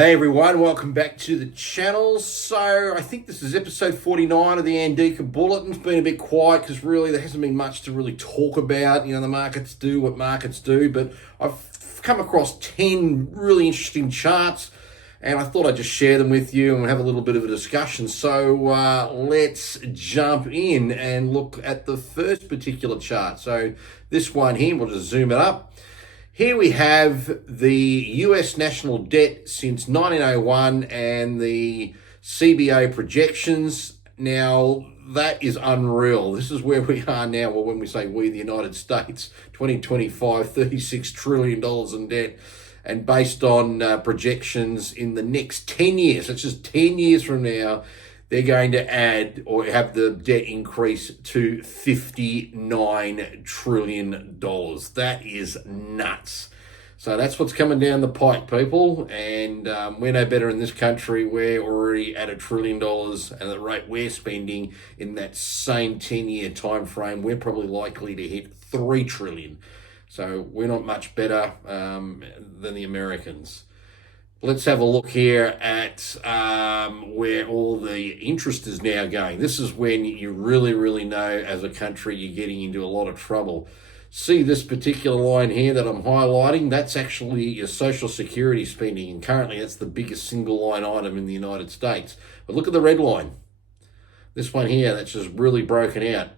Hey everyone, welcome back to the channel. So I think this is episode 49 of the ANDIKA Bulletin. It's been a bit quiet because really there hasn't been much to really talk about. You know, the markets do what markets do, but I've come across 10 really interesting charts and I thought I'd just share them with you and have a little bit of a discussion. So let's jump in and look at the first particular chart. So this one here, we'll just zoom it up. Here we have the US national debt since 1901 and the CBA projections. Now, that is unreal. This is where we are now, well, when we say we, the United States, 2025, $36 trillion in debt. And based on projections in the next 10 years, that's just 10 years from now, they're going to add or have the debt increase to $59 trillion. That is nuts. So that's what's coming down the pike, people. And we're no better in this country. We're already at $1 trillion, and at the rate we're spending in that same 10-year time frame, we're probably likely to hit $3 trillion. So we're not much better than the Americans. Let's have a look here at where all the interest is now going. This is when you really know as a country you're getting into a lot of trouble. See this particular line here that I'm highlighting? That's actually your Social Security spending, and currently that's the biggest single line item in the United States. But look at the red line. This one here, that's just really broken out.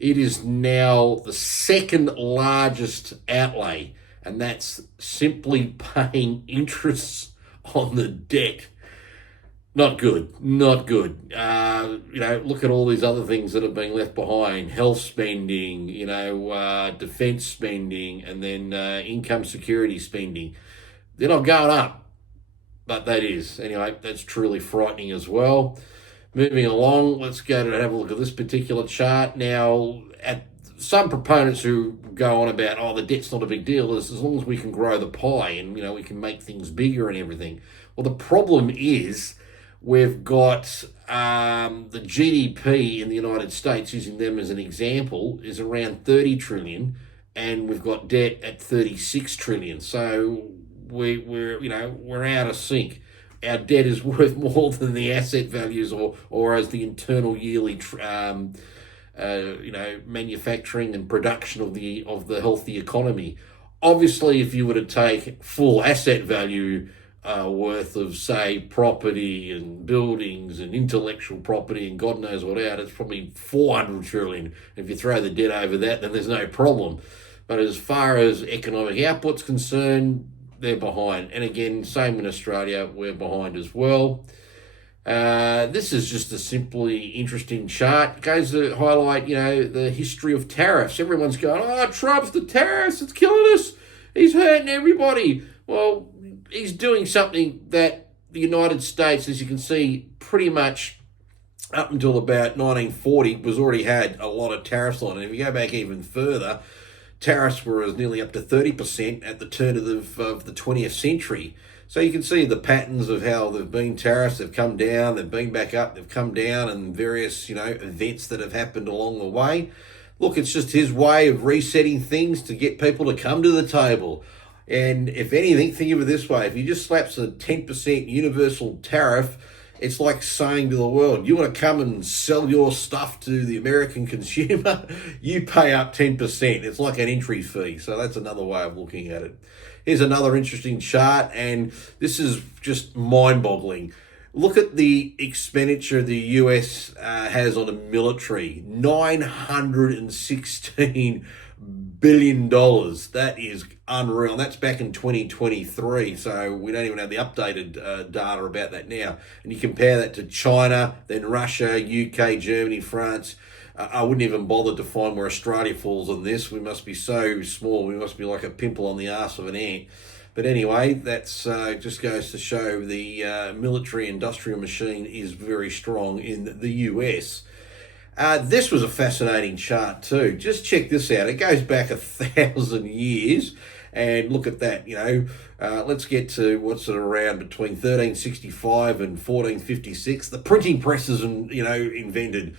It is now the second largest outlay, and that's simply paying interest on the debt. Not good, not good. Look at all these other things that have been left behind. Health spending, defense spending, and then income security spending. They're not going up, but that is. Anyway, that's truly frightening as well. Moving along, let's go to have a look at this particular chart. Now, at some proponents who go on about, the debt's not a big deal, as long as we can grow the pie and, we can make things bigger and everything. Well, the problem is we've got the GDP in the United States, using them as an example, is around 30 trillion, and we've got debt at 36 trillion. So we're out of sync. Our debt is worth more than the asset values or as the internal yearly manufacturing and production of the healthy economy. Obviously, if you were to take full asset value worth of, say, property and buildings and intellectual property and God knows what out, it's probably 400 trillion. If you throw the debt over that, then there's no problem. But as far as economic output's concerned, they're behind. And again, same in Australia, we're behind as well. This is just a simply interesting chart. It goes to highlight, the history of tariffs. Everyone's going, Trump's the tariffs, it's killing us. He's hurting everybody. Well, he's doing something that the United States, as you can see, pretty much up until about 1940 was already had a lot of tariffs on it. If you go back even further, tariffs were nearly up to 30% at the turn of the 20th century. So you can see the patterns of how they've been tariffs. They've come down, they've been back up, they've come down, and various, events that have happened along the way. Look, it's just his way of resetting things to get people to come to the table. And if anything, think of it this way. If he just slaps a 10% universal tariff, it's like saying to the world, you want to come and sell your stuff to the American consumer, you pay up 10%. It's like an entry fee. So that's another way of looking at it. Here's another interesting chart, and this is just mind-boggling. Look at the expenditure the US has on the military, $916 billion. That is unreal. And that's back in 2023, so we don't even have the updated data about that now. And you compare that to China, then Russia, UK, Germany, France. I wouldn't even bother to find where Australia falls on this. We must be so small. We must be like a pimple on the arse of an ant. But anyway, that's just goes to show the military industrial machine is very strong in the US. This was a fascinating chart too. Just check this out. It goes back 1,000 years. And look at that, let's get to what's it around between 1365 and 1456. The printing press is, invented.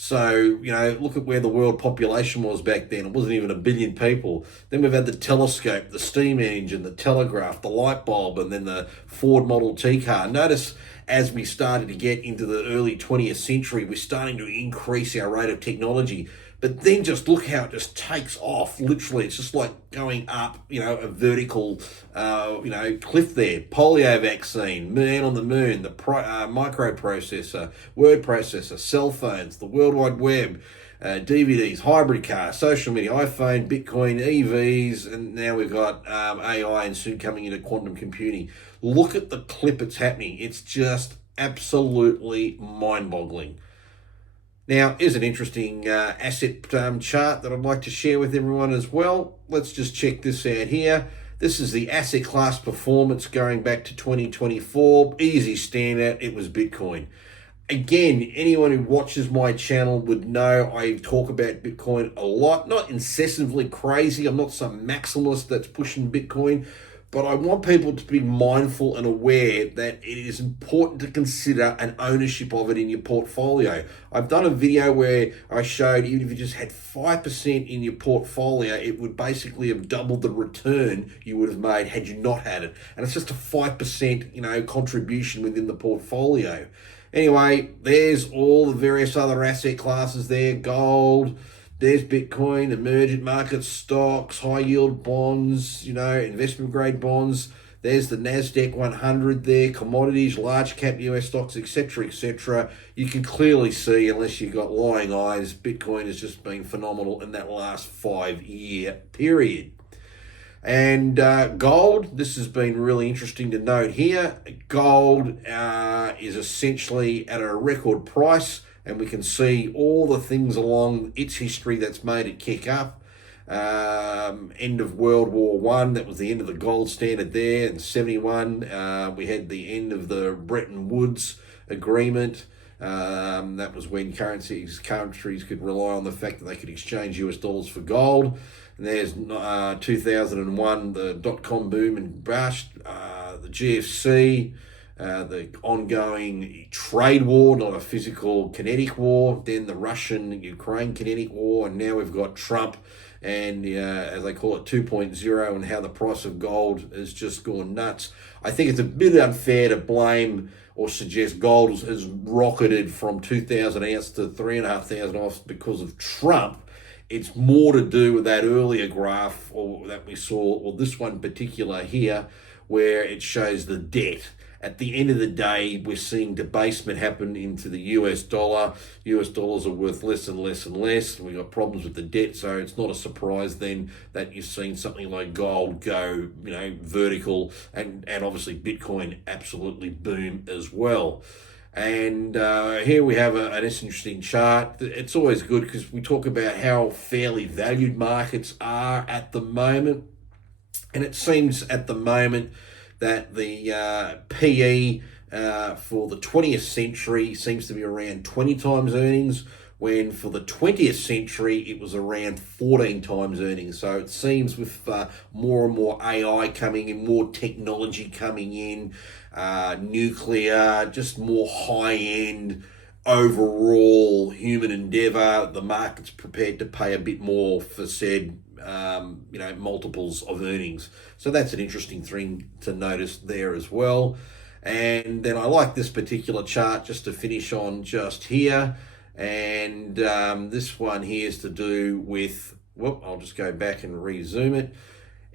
So, look at where the world population was back then. It wasn't even 1 billion people. Then we've had the telescope, the steam engine, the telegraph, the light bulb, and then the Ford Model T car. Notice as we started to get into the early 20th century, we're starting to increase our rate of technology. But then just look how it just takes off. Literally, it's just like going up, a vertical, cliff there. Polio vaccine, man on the moon, the microprocessor, word processor, cell phones, the World Wide Web, DVDs, hybrid cars, social media, iPhone, Bitcoin, EVs, and now we've got AI and soon coming into quantum computing. Look at the clip it's happening. It's just absolutely mind-boggling. Now, here's an interesting asset chart that I'd like to share with everyone as well. Let's just check this out here. This is the asset class performance going back to 2024. Easy standout, it was Bitcoin. Again, anyone who watches my channel would know I talk about Bitcoin a lot. Not incessantly crazy. I'm not some maximalist that's pushing Bitcoin. But I want people to be mindful and aware that it is important to consider an ownership of it in your portfolio. I've done a video where I showed even if you just had 5% in your portfolio, it would basically have doubled the return you would have made had you not had it. And it's just a 5%, contribution within the portfolio. Anyway, there's all the various other asset classes there. Gold, there's Bitcoin, emergent market stocks, high yield bonds, investment grade bonds. There's the NASDAQ 100 there, commodities, large cap US stocks, etc., etc. You can clearly see, unless you've got lying eyes, Bitcoin has just been phenomenal in that last 5-year period. And gold, this has been really interesting to note here. Gold is essentially at a record price. And we can see all the things along its history that's made it kick up. End of World War One, that was the end of the gold standard there. In 71, we had the end of the Bretton Woods Agreement. That was when countries could rely on the fact that they could exchange US dollars for gold. And there's 2001, the dot-com boom and bust, the GFC, the ongoing trade war, not a physical kinetic war, then the Russian-Ukraine kinetic war, and now we've got Trump and, as they call it, 2.0, and how the price of gold has just gone nuts. I think it's a bit unfair to blame or suggest gold has rocketed from 2,000 ounce to 3,500 ounce because of Trump. It's more to do with that earlier graph that we saw, or this one particular here, where it shows the debt. At the end of the day, we're seeing debasement happen into the US dollar. US dollars are worth less and less and less. We've got problems with the debt, so it's not a surprise then that you've seen something like gold go, vertical, and obviously Bitcoin absolutely boom as well. And here we have an interesting chart. It's always good because we talk about how fairly valued markets are at the moment. And it seems at the moment that the PE for the 20th century seems to be around 20 times earnings, when for the 20th century it was around 14 times earnings. So it seems with more and more AI coming in, more technology coming in, nuclear, just more high-end overall human endeavour, the market's prepared to pay a bit more for said multiples of earnings. So that's an interesting thing to notice there as well. And then I like this particular chart just to finish on just here. And this one here is to do with, I'll just go back and rezoom it.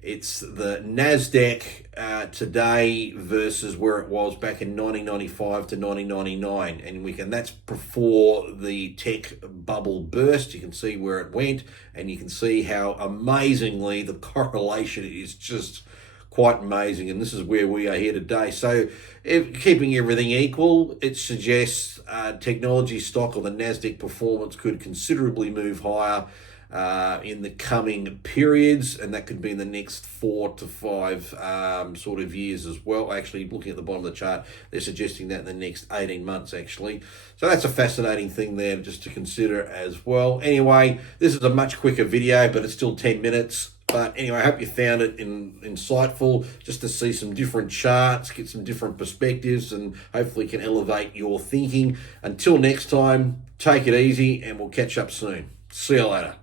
It's the NASDAQ today versus where it was back in 1995 to 1999. And that's before the tech bubble burst. You can see where it went, and you can see how amazingly the correlation is just quite amazing. And this is where we are here today. So keeping everything equal, it suggests technology stock or the NASDAQ performance could considerably move higher in the coming periods, and that could be in the next 4 to 5 sort of years as well. Actually, looking at the bottom of the chart, they're suggesting that in the next 18 months actually. So that's a fascinating thing there just to consider as well. Anyway, this is a much quicker video, but it's still 10 minutes. But anyway, I hope you found it insightful just to see some different charts, get some different perspectives, and hopefully can elevate your thinking. Until next time, take it easy, and we'll catch up soon. See you later.